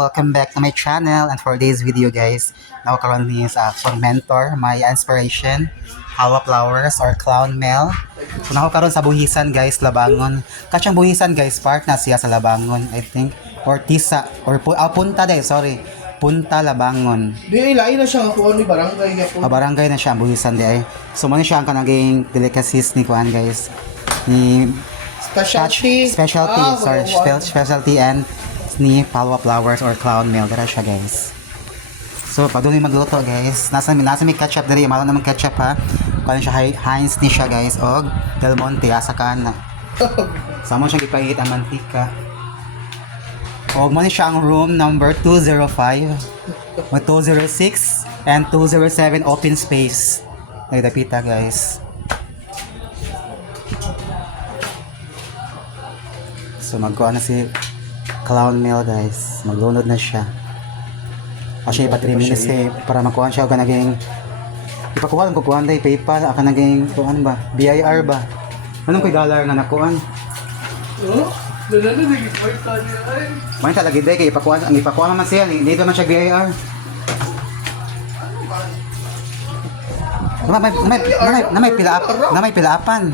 welcome back to my channel. And for today's video guys, nakakaroon ni sa action mentor, my inspiration, Hawa Flowers or Clown Mel. So nakakaroon sa buhisan guys, Labangon. Kasyang buhisan guys, part na siya sa Labangon, I think. Or Tisa, or Punta day, sorry. Punta Labangon. Di, ilain na siya ako ni barangay nga po. Barangay na siya, buhisan day. So muna siya ang kanaging delicacies ni Kuan guys. Ni specialty and ni Hawa Flowers or Clown Mel. Dara siya guys. So padung magluto guys. Nasa may ketchup diri, mahal naman ketchup ha. Kuan siya Heinz ni siya guys og Del Monte asa kana. Samo siya gipahit ang mantika. Og mo ni siya ang room number 205, 206 and 207 open space. Nagdapita guys. So magkuha na si Clown Mel guys. Maglunod na siya. Kasi pa 3 minutes eh para makuha siya o naging ipakuha ko kuha day PayPal aka naging kuan ba BIR ba. Anong koy dollar nga nakuan? Oh, dala na nagiport niya ay. May talagi day kay ipakuha man siya dito man siya BIR. May pilaapan.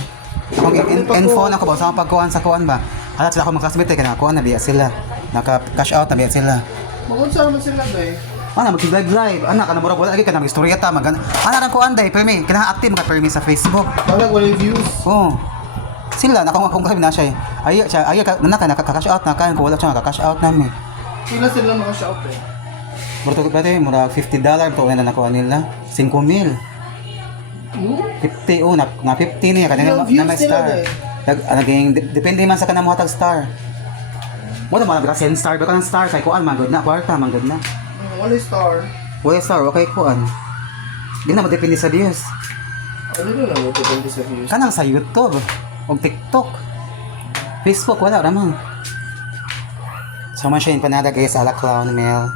Kung info na ko ba sa pagkuhan sa kuan ba? Halat sila ako makasabit kaya nakuha na biya sila. Naka-cash out na biya sila. Magunsa naman sila ba eh? Mag-live. Anak, murag wala lagi ka na mag-istorya ta. Anak ang kuan day, permi. Kailangan active ka permi sa Facebook. Wala views. Oo. Sila, kung kami na siya eh. Ayaw ka, nakaka-cash out na ka. Kung wala siya, nakaka-cash out namin. Sila sila maka-shout eh. Murag $50. Ito na nakuha nila. 5,000. 50, na 50 niya. Kanina na may star. Depende man sa kanang mga tag-star. Wala mo nag-send star. Baka ng star kay kuan, magod na. Kwarta, magod na. Wala star. Wala star, okay kuan. Di na madepende sa Diyos. Ano na lang depende sa views? Kanang sa YouTube o TikTok. Facebook, wala ramang. So man siya yung panada guys, ala Clown Mel.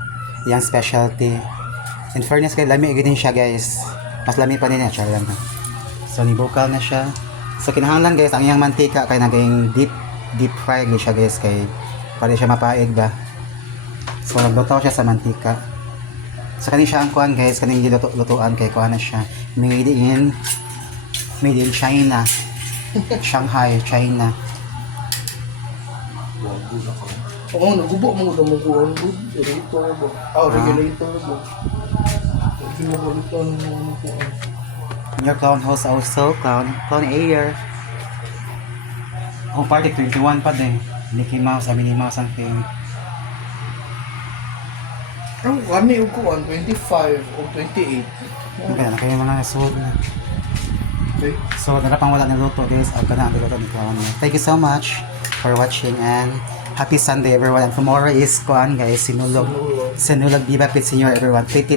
Yang specialty. In fairness kay lami din siya guys. Mas lami pa din niya, char lang. So nibukal na siya. So kinahanglan guys, ang iyang mantika kay naging deep fry siya guys kay para siya mapaig ba. So nagluto siya sa mantika. So kani siya ang kuan guys, kaning lutuan kay kuan na siya. Made in China. Shanghai, China. Oo, nagubo mo na mong kuhan mo. Regulator mo. Regulator mo. Regulator mo kuhan. Your clown house also, clown Air. Oh, party 21 pa din. Mickey Mouse, Minnie Mouse ang film. Ang kami yung kuhan, 25 o 28. Okay, na kayo mga suod na. Okay. So, narapang wala ng luto guys. At na ang luto ni Clown. Thank you so much for watching and happy Sunday everyone. And tomorrow is kuhan guys, Sinulog Viva Pit Senior everyone. Tit.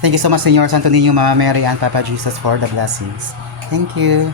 Thank you so much Senyor Santo Niño, Mama Mary and Papa Jesus for the blessings. Thank you.